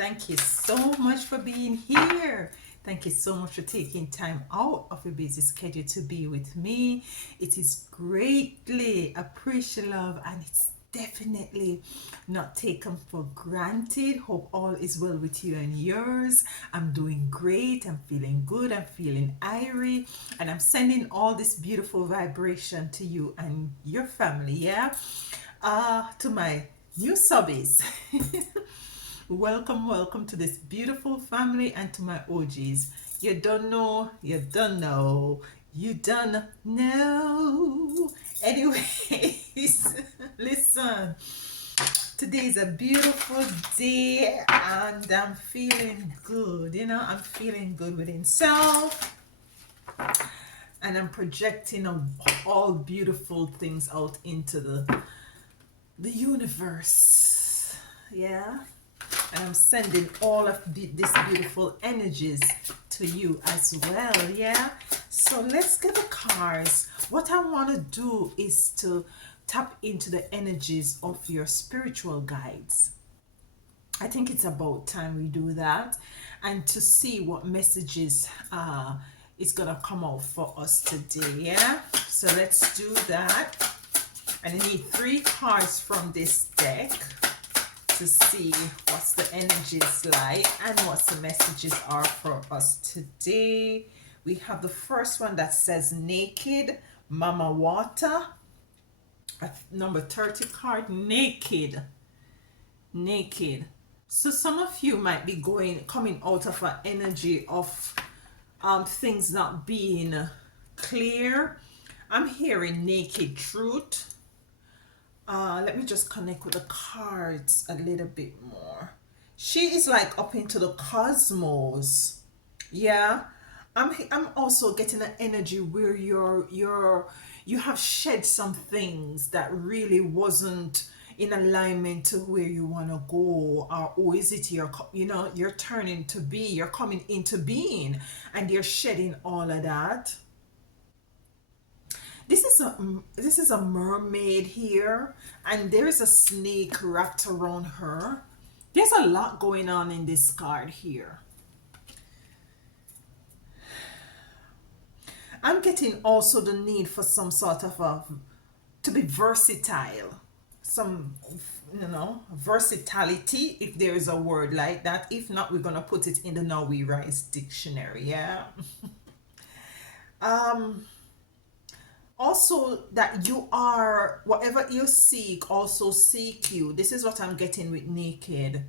Thank you so much for being here. Thank you so much for taking time out of your busy schedule to be with me. It is greatly appreciated, love, and it's definitely not taken for granted. Hope all is well with you and yours. I'm doing great. I'm feeling good. I'm feeling irie, and I'm sending all this beautiful vibration to you and your family. Yeah, to my new subbies. Welcome, welcome to this beautiful family and to my OGs. You don't know, you don't know, you don't know. Anyways, listen, today is a beautiful day and I'm feeling good. I'm feeling good within self and I'm projecting all beautiful things out into the universe. Yeah, and I'm sending all of these beautiful energies to you as well. Yeah, so let's get the cards. What I want to do is to tap into the energies of your spiritual guides. I think it's about time we do that, and to see what messages is gonna come out for us today. Yeah, so let's do that. And I need 3 cards from this deck to see what's the energies like and what the messages are for us today. We have the first one that says naked, Mama Water. Number 30 card, naked. Naked. So some of you might be coming out of an energy of things not being clear. I'm hearing naked truth. Let me just connect with the cards a little bit more. She is like up into the cosmos. Yeah. I'm also getting an energy where you have shed some things that really wasn't in alignment to where you want to go, or is it you're turning to be, you're coming into being, and you're shedding all of that. This is a mermaid here, and there is a snake wrapped around her. There's a lot going on in this card here. I'm getting also the need for some sort of to be versatile, some versatility, if there is a word like that. If not, we're gonna put it in the Now We Rise dictionary. Yeah. Also, that you are whatever you seek, also seek you. This is what I'm getting with naked.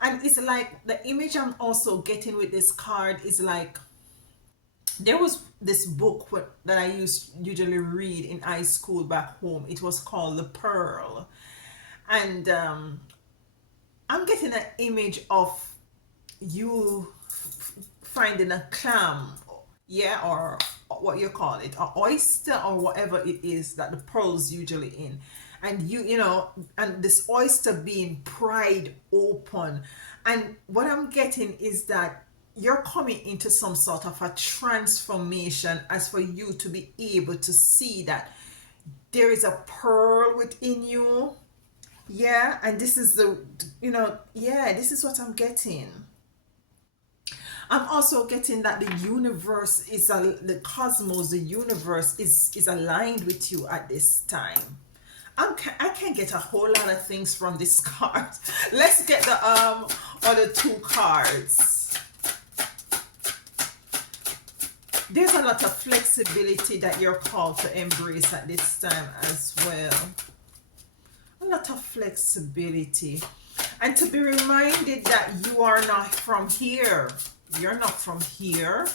And it's like the image I'm also getting with this card is like there was this book that I used usually read in high school back home. It was called The Pearl. And I'm getting an image of you finding a clam, yeah, or what you call it, an oyster or whatever it is that the pearls usually in, and and this oyster being pried open. And what I'm getting is that you're coming into some sort of a transformation, as for you to be able to see that there is a pearl within you. Yeah, and this is yeah, this is what I'm getting. I'm also getting that the universe the cosmos, the universe is aligned with you at this time. I can get a whole lot of things from this card. Let's get the other 2 cards. There's a lot of flexibility that you're called to embrace at this time as well. A lot of flexibility. And to be reminded that you are not from here. You're not from here.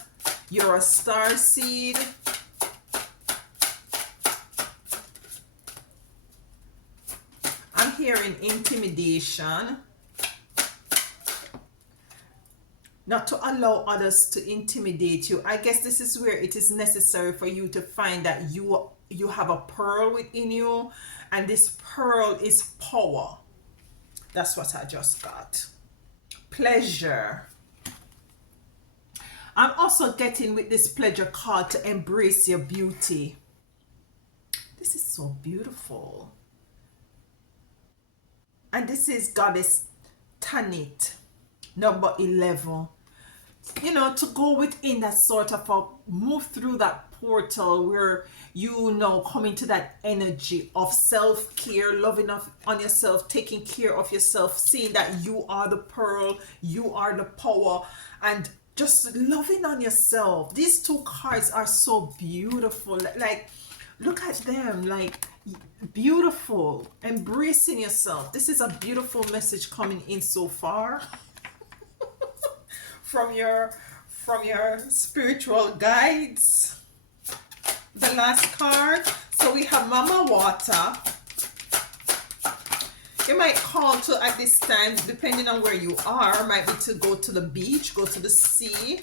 You're a star seed. I'm hearing intimidation. Not to allow others to intimidate you. I guess this is where it is necessary for you to find that you have a pearl within you, and this pearl is power. That's what I just got. Pleasure. I'm also getting with this pleasure card to embrace your beauty. This is so beautiful. And this is Goddess Tanit. Number 11, you know, to go within that sort of a move through that portal where you know come into that energy of self-care, loving on yourself, taking care of yourself, seeing that you are the pearl, you are the power, and just loving on yourself. These two cards are so beautiful. Like, look at them, like beautiful, embracing yourself. This is a beautiful message coming in so far from your spiritual guides. The last card, so we have Mama Water. You might call to, at this time, depending on where you are, might be to go to the beach, go to the sea.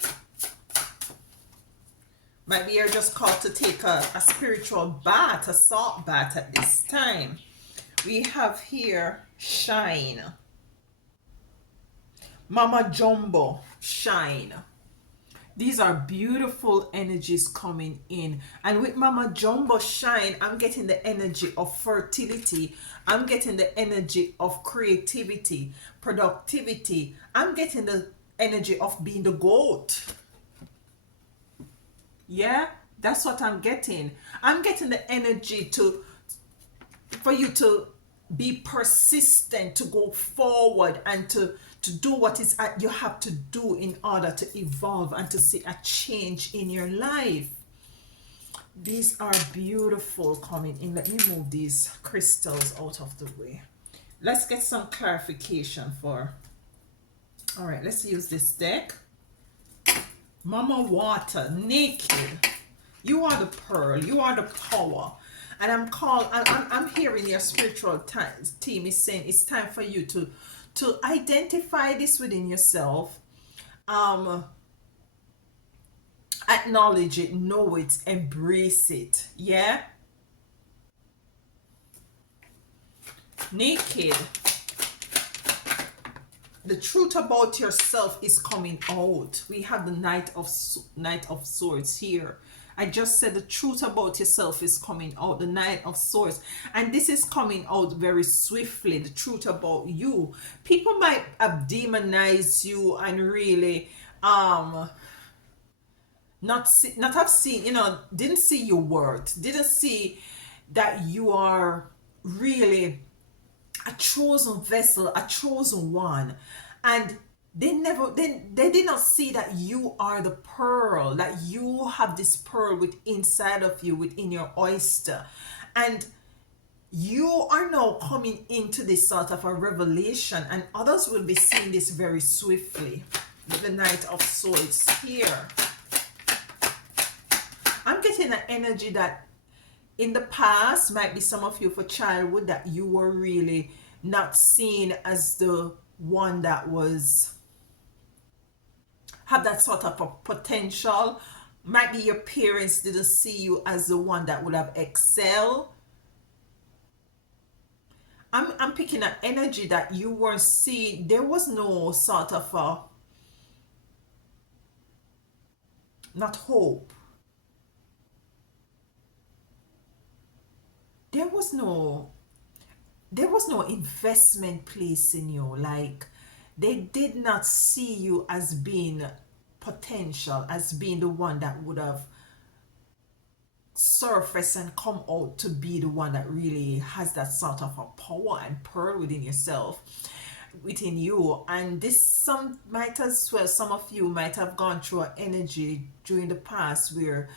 Might be you're just called to take a spiritual bath, a salt bath at this time. We have here Shine. Mama Jumbo, Shine. These are beautiful energies coming in. And with Mama Jumbo, Shine, I'm getting the energy of fertility. I'm getting the energy of creativity, productivity. I'm getting the energy of being the goat. Yeah, that's what I'm getting. I'm getting the energy for you to be persistent, to go forward, and to do what is you have to do in order to evolve and to see a change in your life. These are beautiful coming in. Let me move these crystals out of the way. Let's get some clarification for. All right, let's use this deck. Mama Water, Naked. You are the pearl. You are the power. And I'm hearing your spiritual team is saying it's time for you to identify this within yourself, acknowledge it, know it, embrace it. Yeah. Naked. The truth about yourself is coming out. We have the Knight of Swords here. I just said the truth about yourself is coming out, the Knight of Swords. And this is coming out very swiftly, the truth about you. People might have demonized you and really not have seen, you know, didn't see your worth, didn't see that you are really a chosen vessel, a chosen one. And they did not see that you are the pearl, that you have this pearl inside of you, within your oyster. And you are now coming into this sort of a revelation, and others will be seeing this very swiftly. With the Knight of Swords here, I'm getting an energy that in the past, might be some of you for childhood, that you were really not seen as the one that was have that sort of a potential. Might be your parents didn't see you as the one that would have excelled. I'm picking an energy that you weren't seeing. There was no sort of a, not hope. There was no investment place in you. Like, they did not see you as being potential, as being the one that would have surfaced and come out to be the one that really has that sort of a power and pearl within yourself, within you. And this, some might as well, some of you might have gone through an energy during the past where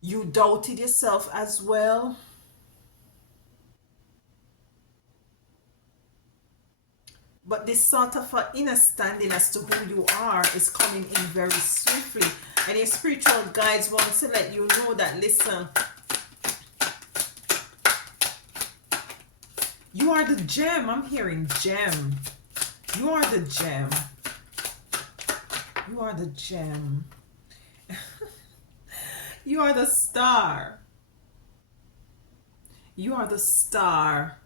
you doubted yourself as well. But this sort of inner standing as to who you are is coming in very swiftly. And your spiritual guides want to let you know that, listen, you are the gem. I'm hearing gem. You are the gem. You are the gem. You are the star. You are the star.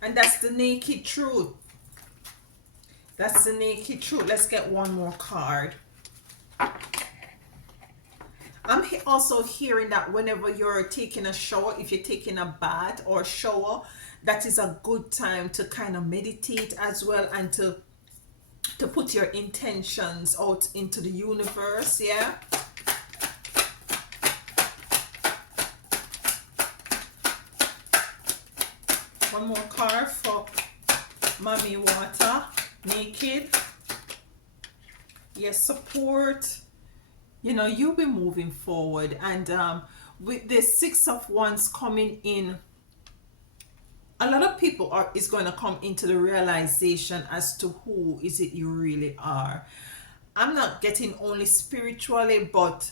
And that's the naked truth. That's the naked truth. Let's get one more card. I'm also hearing that whenever you're taking a shower, if you're taking a bath or shower, that is a good time to kind of meditate as well, and to put your intentions out into the universe. Yeah. One more card for Mommy Water, Naked. Yes, support. You know, you'll be moving forward, and with the Six of Wands coming in, a lot of people is going to come into the realization as to who is it you really are. I'm not getting only spiritually, but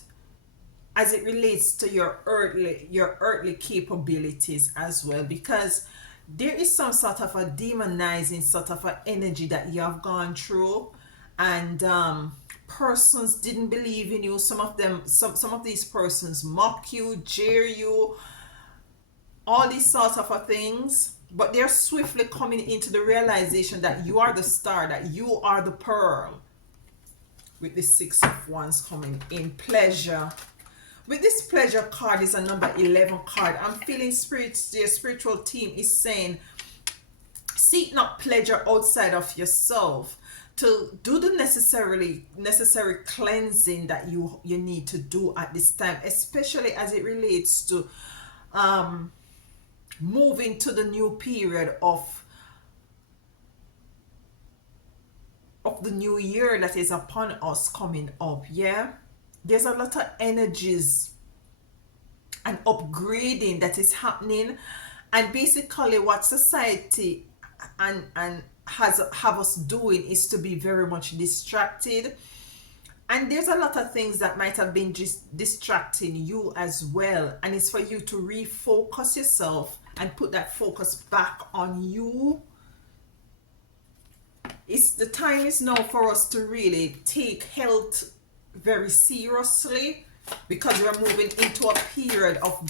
as it relates to your earthly capabilities as well, because there is some sort of a demonizing sort of an energy that you have gone through, and persons didn't believe in you. Some of them, some of these persons mock you, jeer you, all these sorts of things, but they're swiftly coming into the realization that you are the star, that you are the pearl. With the Six of Wands coming in, pleasure. With this pleasure card is a number 11 card. I'm feeling the spiritual team is saying, seek not pleasure outside of yourself, to do the necessary cleansing that you need to do at this time, especially as it relates to moving to the new period of the new year that is upon us coming up. Yeah, there's a lot of energies and upgrading that is happening, and basically what society and have us doing is to be very much distracted, and there's a lot of things that might have been just distracting you as well, and it's for you to refocus yourself and put that focus back on you. The time is now for us to really take health very seriously, because we're moving into a period of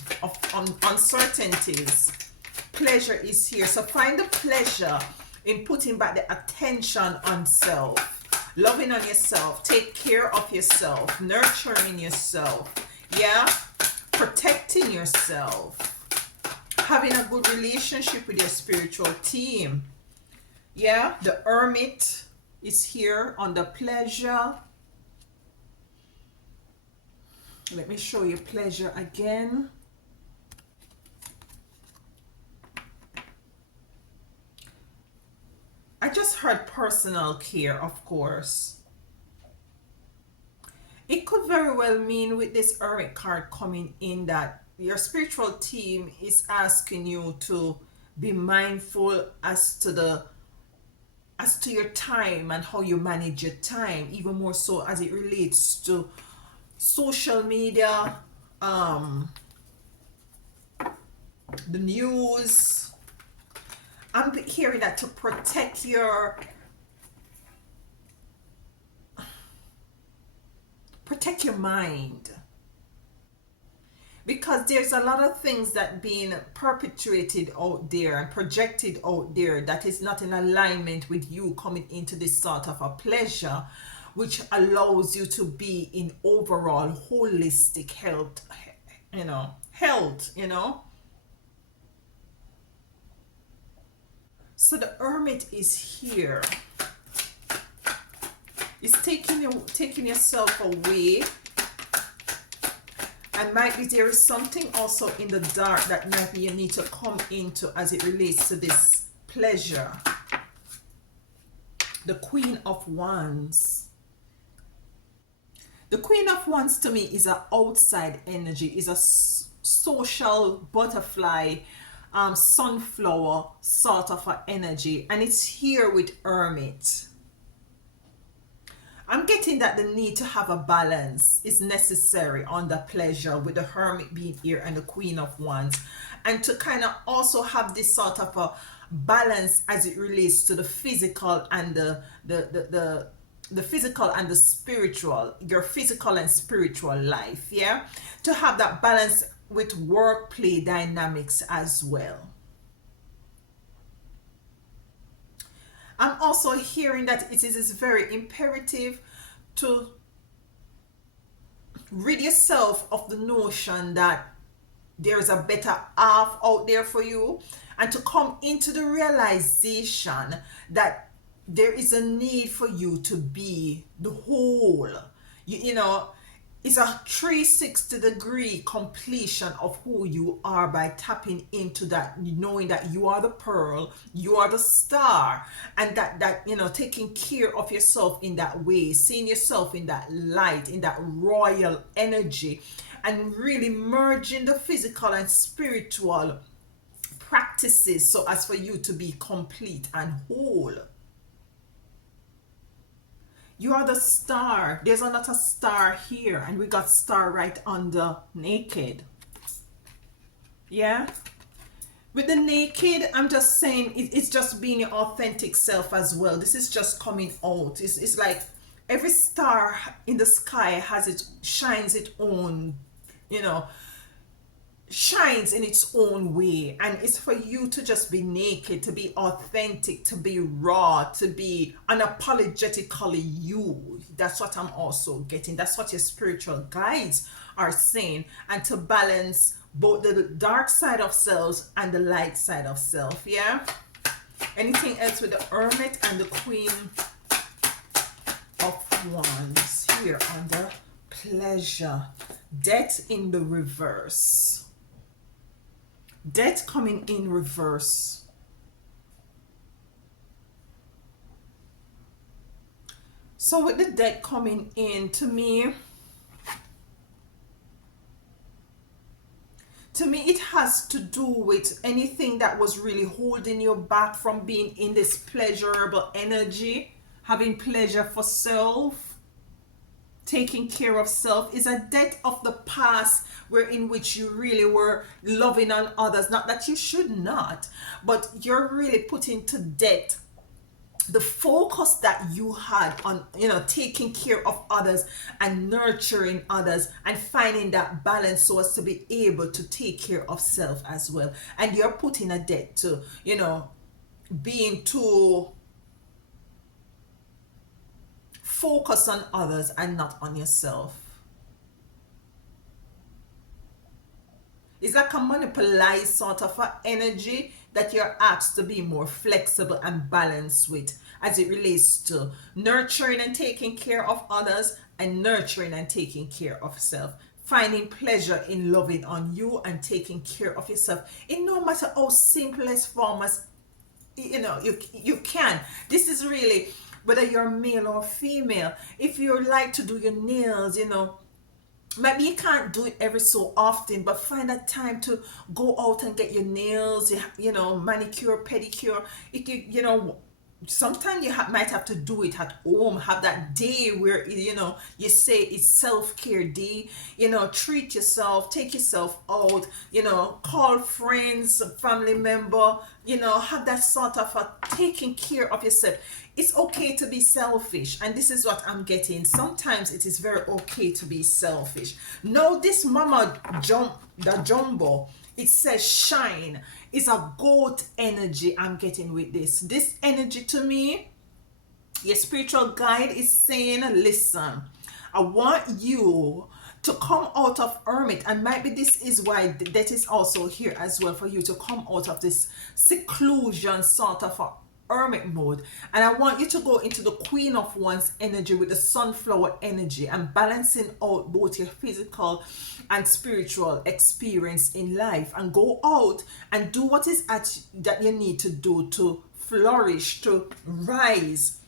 uncertainties. Pleasure is here, so find the pleasure in putting back the attention on self, loving on yourself, take care of yourself, nurturing yourself, yeah, protecting yourself, having a good relationship with your spiritual team. Yeah, the Hermit is here on the pleasure. Let me show you pleasure again. I just heard personal care, of course. It could very well mean with this Hermit card coming in that your spiritual team is asking you to be mindful as to your time and how you manage your time, even more so as it relates to social media, the news. I'm hearing that to protect your mind, because there's a lot of things that being perpetuated out there and projected out there that is not in alignment with you coming into this sort of a pleasure, which allows you to be in overall holistic health. So the Hermit is here. It's taking yourself away, and might be there is something also in the dark that might be you need to come into as it relates to this pleasure. The Queen of Wands. The Queen of Wands to me is an outside energy, is a social butterfly, sunflower sort of an energy, and it's here with Hermit. I'm getting that the need to have a balance is necessary on the pleasure, with the Hermit being here and the Queen of Wands, and to kind of also have this sort of a balance as it relates to the physical and the physical and the spiritual, your physical and spiritual life. Yeah, to have that balance with work play dynamics as well. I'm also hearing that it is very imperative to rid yourself of the notion that there's a better half out there for you, and to come into the realization that there is a need for you to be the whole. You know, it's a 360-degree completion of who you are by tapping into that, knowing that you are the pearl, you are the star, and that you know, taking care of yourself in that way, seeing yourself in that light, in that royal energy, and really merging the physical and spiritual practices so as for you to be complete and whole. You are the star. There's another star here, and we got star right under naked. Yeah? With the naked, I'm just saying it's just being your authentic self as well. This is just coming out. It's like every star in the sky has it, shines its own, you know, shines in its own way, and it's for you to just be naked, to be authentic, to be raw, to be unapologetically you. That's what I'm also getting. That's what your spiritual guides are saying. And to balance both the dark side of selves and the light side of self. Yeah. Anything else with the Hermit and the Queen of Wands here on the Pleasure? Death in the reverse. Death coming in reverse. So with the death coming in, to me it has to do with anything that was really holding you back from being in this pleasurable energy, having pleasure for self, taking care of self. Is a death of the past, where in which you really were loving on others. Not that you should not, but you're really putting to death the focus that you had on, you know, taking care of others and nurturing others and finding that balance so as to be able to take care of self as well. And you're putting a debt to, you know, being too focused on others and not on yourself. It's like a monopolized sort of a energy that you're asked to be more flexible and balanced with, as it relates to nurturing and taking care of others and nurturing and taking care of self. Finding pleasure in loving on you and taking care of yourself in no matter how simplest form as you know you can. This is really whether you're male or female. If you like to do your nails, you know, maybe you can't do it every so often, but find a time to go out and get your nails, you know, manicure, pedicure. You know, sometimes you might have to do it at home. Have that day where, you know, you say it's self-care day. You know, treat yourself, take yourself out, you know, call friends, family member, you know, have that sort of a taking care of yourself. It's okay to be selfish, and this is what I'm getting. Sometimes it is very okay to be selfish. No, this mama the jumbo, it says shine, is a goat energy I'm getting with this energy. To me, your spiritual guide is saying, listen, I want you to come out of Hermit, and maybe this is why that is also here as well, for you to come out of this seclusion sort of a Hermit mode. And I want you to go into the Queen of Wands energy with the sunflower energy, and balancing out both your physical and spiritual experience in life, and go out and do what is that you need to do to flourish, to rise.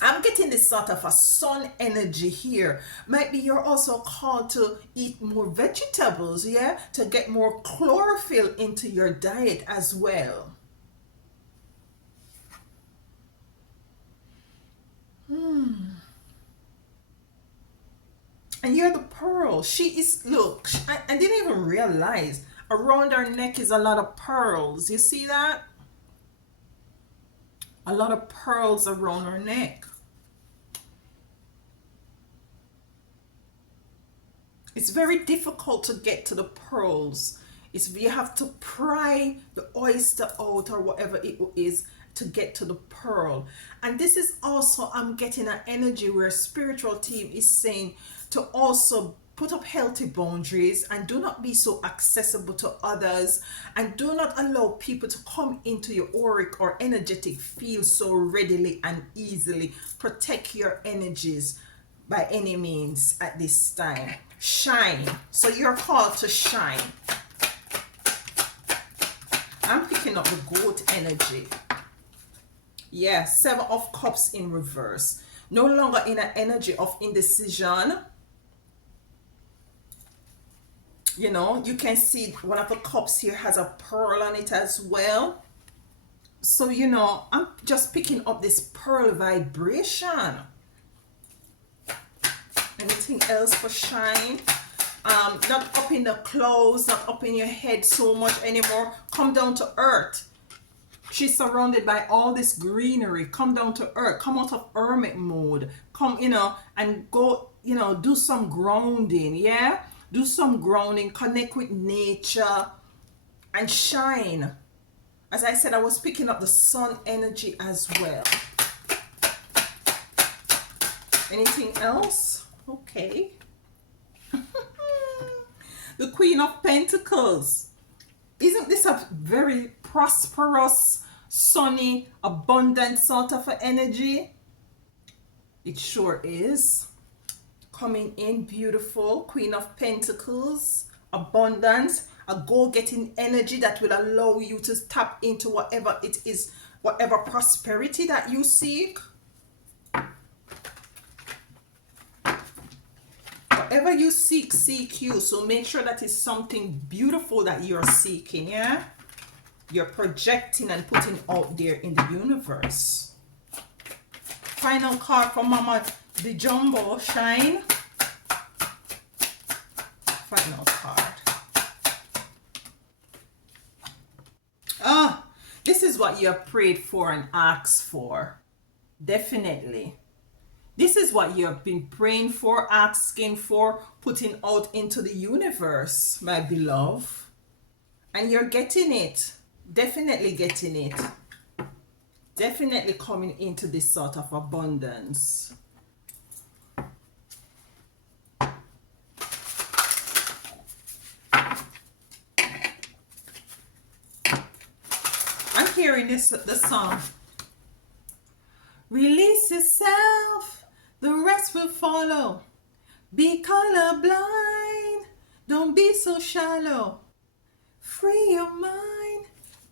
I'm getting this sort of a sun energy here. Might be you're also called to eat more vegetables, yeah, to get more chlorophyll into your diet as well. And you're the pearl. She is, look, I didn't even realize around her neck is a lot of pearls. You see that? A lot of pearls around her neck. It's very difficult to get to the pearls. You have to pry the oyster out or whatever it is to get to the pearl. And this is also, I'm getting an energy where spiritual team is saying to also put up healthy boundaries and do not be so accessible to others, and do not allow people to come into your auric or energetic field so readily and easily. Protect your energies by any means at this time. Shine. So you're called to shine. I'm picking up the goat energy. Yeah, 7 of Cups in reverse. No longer in an energy of indecision. You know, you can see one of the cups here has a pearl on it as well. So, you know, I'm just picking up this pearl vibration. Anything else for shine? Not up in the clothes, not up in your head so much anymore. Come down to earth. She's surrounded by all this greenery. Come down to earth. Come out of hermit mode. Come, you know, and go, you know, do some grounding. Yeah? Do some grounding. Connect with nature and shine. As I said, I was picking up the sun energy as well. Anything else? Okay. The Queen of Pentacles. Isn't this a very prosperous, sunny, abundant sort of energy? It sure is. Coming in beautiful. Queen of Pentacles. Abundance. A go-getting energy that will allow you to tap into whatever it is, whatever prosperity that you seek. Whatever you seek, seek you. So make sure that is something beautiful that you're seeking, yeah? You're projecting and putting out there in the universe. Final card for Mama the Jumbo Shine. Final card. Ah, this is what you have prayed for and asked for. Definitely. This is what you have been praying for, asking for, putting out into the universe, my beloved. And you're getting it. Definitely getting it. Definitely coming into this sort of abundance. I'm hearing the song. Release yourself. The rest will follow. Be colorblind. Don't be so shallow. Free your mind.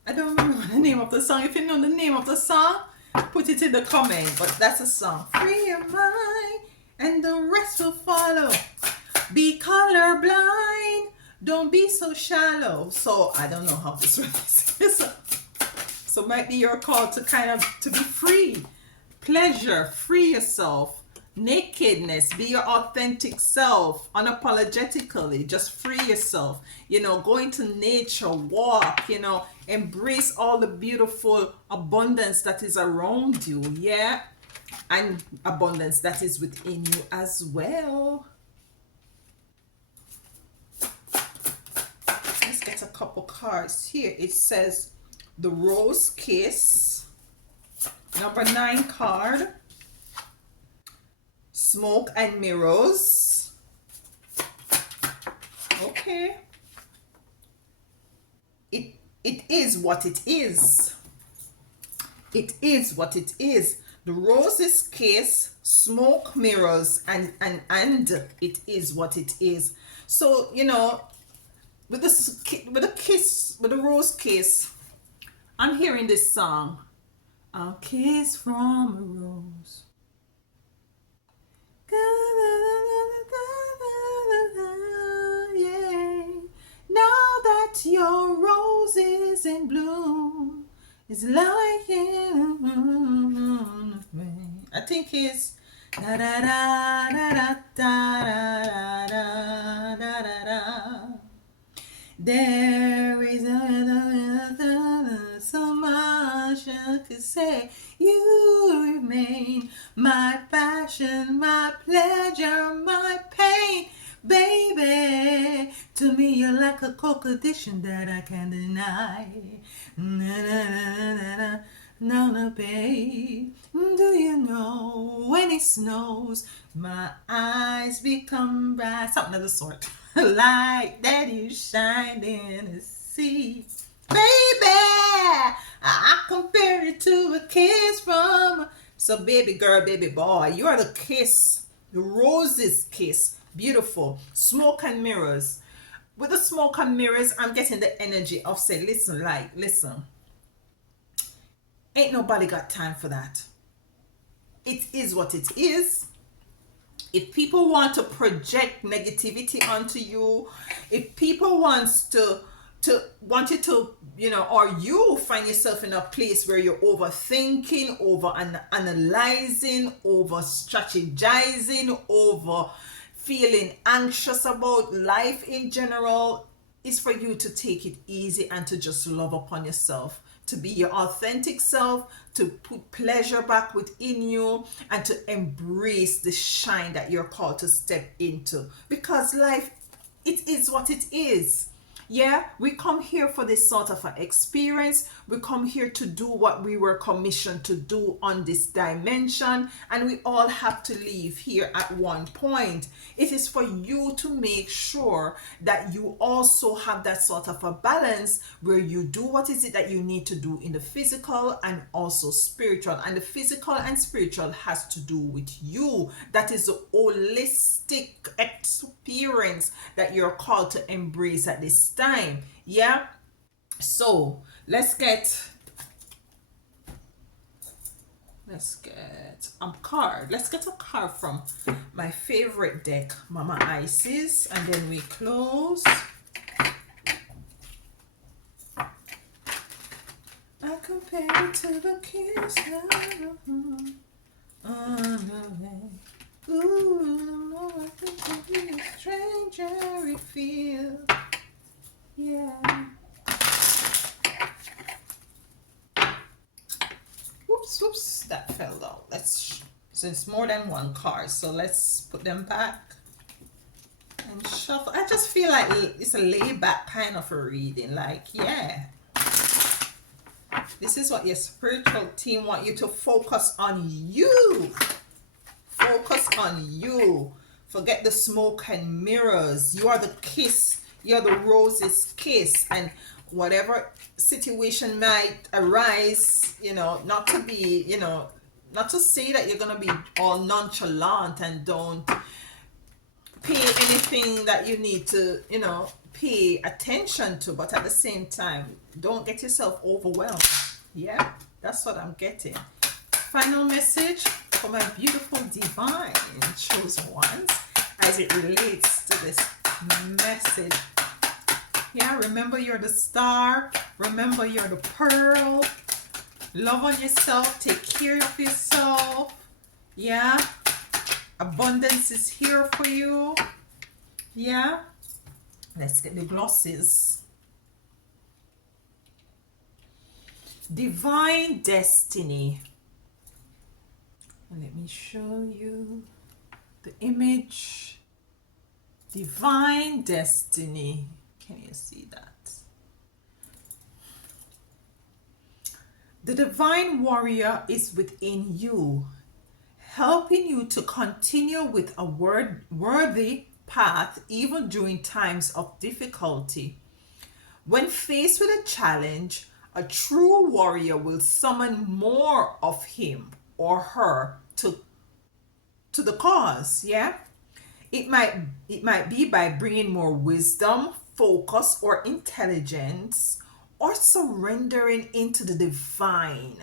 I don't remember the name of the song. If you know the name of the song, put it in the comment. But that's a song. Free your mind and the rest will follow. Be colorblind. Don't be so shallow. So I don't know how this is. So might be your call to kind of to be free. Pleasure. Free yourself. Nakedness, be your authentic self, unapologetically, just free yourself, you know, go into nature, walk, you know, embrace all the beautiful abundance that is around you, yeah, and abundance that is within you as well. Let's get a couple cards here. It says the Rose Kiss, number 9 card. Smoke and Mirrors. Okay. It is what it is. It is what it is. The Rose's Kiss, Smoke, Mirrors, and it is what it is. So, you know, with the Rose Kiss, I'm hearing this song. A kiss from a rose. Yeah. Now that your rose is in bloom, it's lying on me. I think it's da da da da da da da da da da. There is so much I could say. You remain my passion, my pleasure, my pain, baby. To me, you're like a coke addiction that I can't deny. No, babe. Do you know when when it snows, my eyes become bright. Something of the sort. Light that you shine in the sea. Baby, I compare it to a kiss from. So, baby girl, baby boy, you are the kiss, the roses kiss. Beautiful. Smoke and mirrors. With the smoke and mirrors, I'm getting the energy of say, listen, like, listen, ain't nobody got time for that. It is what it is. If people want to project negativity onto you, if people want you to, or you find yourself in a place where you're overthinking, over analyzing, over strategizing, over feeling anxious about life in general, is for you to take it easy and to just love upon yourself, to be your authentic self, to put pleasure back within you, and to embrace the shine that you're called to step into. Because life, it is what it is. Yeah, we come here for this sort of an experience. We come here to do what we were commissioned to do on this dimension, and we all have to leave here at one point. It is for you to make sure that you also have that sort of a balance where you do what is it that you need to do in the physical and also spiritual. And the physical and spiritual has to do with you. That is the holistic experience that you're called to embrace at this time. Yeah, so let's get a card. Let's get a card from my favorite deck, Mama Isis, and then we close. I compare it to the kiss on the way. Ooh, the more I think of you, the stranger it feels. Yeah. Whoops, that fell out. So it's more than one card, so let's put them back and shuffle. I just feel like it's a laid back kind of a reading. Like, yeah, this is what your spiritual team want you to focus on. You focus on you. Forget the smoke and mirrors. You are the kiss. You're the roses kiss. And whatever situation might arise, not to be, not to say that you're going to be all nonchalant and don't pay anything that you need to, pay attention to, but at the same time, don't get yourself overwhelmed. Yeah, that's what I'm getting. Final message for my beautiful divine chosen ones as it relates to this message. Yeah, remember you're the star. Remember you're the pearl. Love on yourself. Take care of yourself. Yeah. Abundance is here for you. Yeah. Let's get the glosses. Divine destiny. Let me show you the image. Divine destiny. Can you see that? The divine warrior is within you, helping you to continue with a worthy path even during times of difficulty. When faced with a challenge, a true warrior will summon more of him or her to the cause. Yeah, it might be by bringing more wisdom, focus, or intelligence, or surrendering into the divine.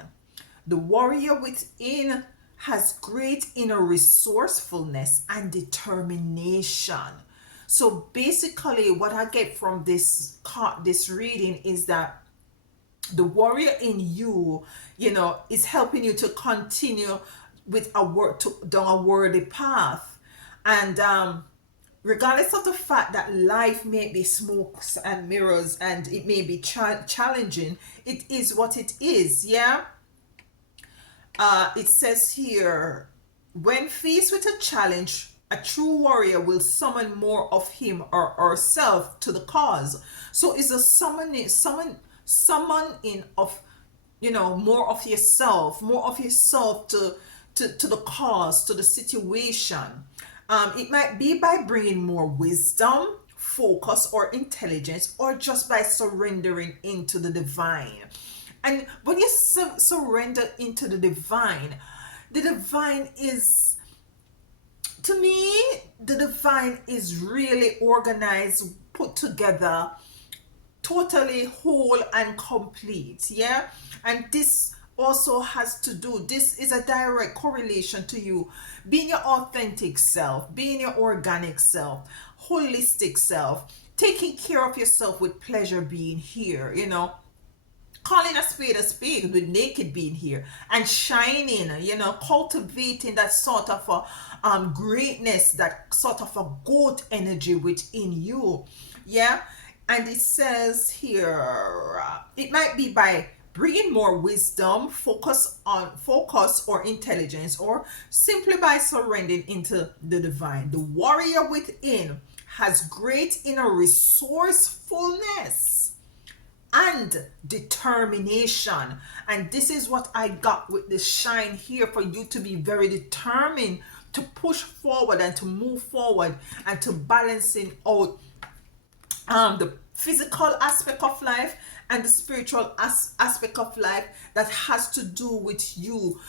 The warrior within has great inner resourcefulness and determination. So basically what I get from this reading is that the warrior in you, is helping you to continue with down a worthy path. And regardless of the fact that life may be smokes and mirrors and it may be challenging, it is what it is. Yeah. It says here, when faced with a challenge, a true warrior will summon more of him or herself to the cause. So it's a summoning of, more of yourself to the cause, to the situation. It might be by bringing more wisdom, focus, or intelligence, or just by surrendering into the divine. And when you surrender into the divine is, to me, the divine is really organized, put together, totally whole and complete. Yeah. And this also has to do, this is a direct correlation to you being your authentic self, being your organic self, holistic self, taking care of yourself with pleasure being here, calling a spade with naked being here and shining, cultivating that sort of a greatness, that sort of a goat energy within you. Yeah. And it says here, it might be by bringing more wisdom, focus or intelligence, or simply by surrendering into the divine. The warrior within has great inner resourcefulness and determination. And this is what I got with the shine here, for you to be very determined to push forward and to move forward and to balancing out the physical aspect of life and the spiritual aspect of life, that has to do with you,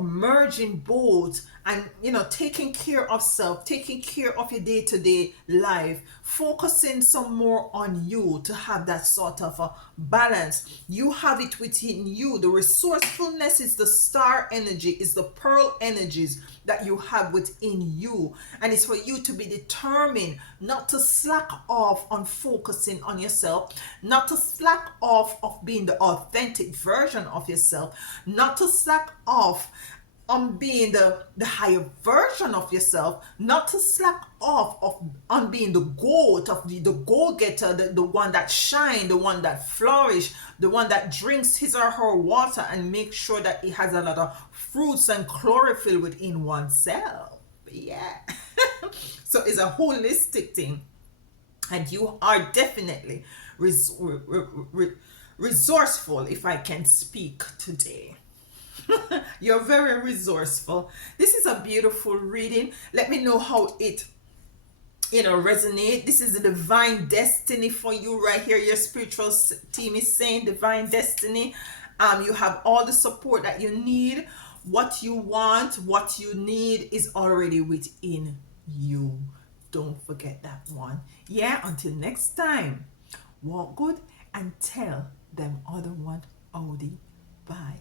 merging both, and taking care of self, taking care of your day-to-day life, focusing some more on you to have that sort of a balance. You have it within you. The resourcefulness is the star energy, is the pearl energies that you have within you, and it's for you to be determined not to slack off on focusing on yourself, not to slack off of being the authentic version of yourself, not to slack off on being the higher version of yourself, not to slack off on being the goat of the go-getter, the one that shine, the one that flourish, the one that drinks his or her water and make sure that it has a lot of fruits and chlorophyll within oneself. Yeah. So it's a holistic thing, and you are definitely resourceful, if I can speak today. You're very resourceful. This is a beautiful reading. Let me know how it resonate. This is a divine destiny for you right here. Your spiritual team is saying divine destiny. You have all the support that you need. What you want, what you need is already within you. Don't forget that one. Yeah, until next time, walk good and tell them other one, Audi. Bye.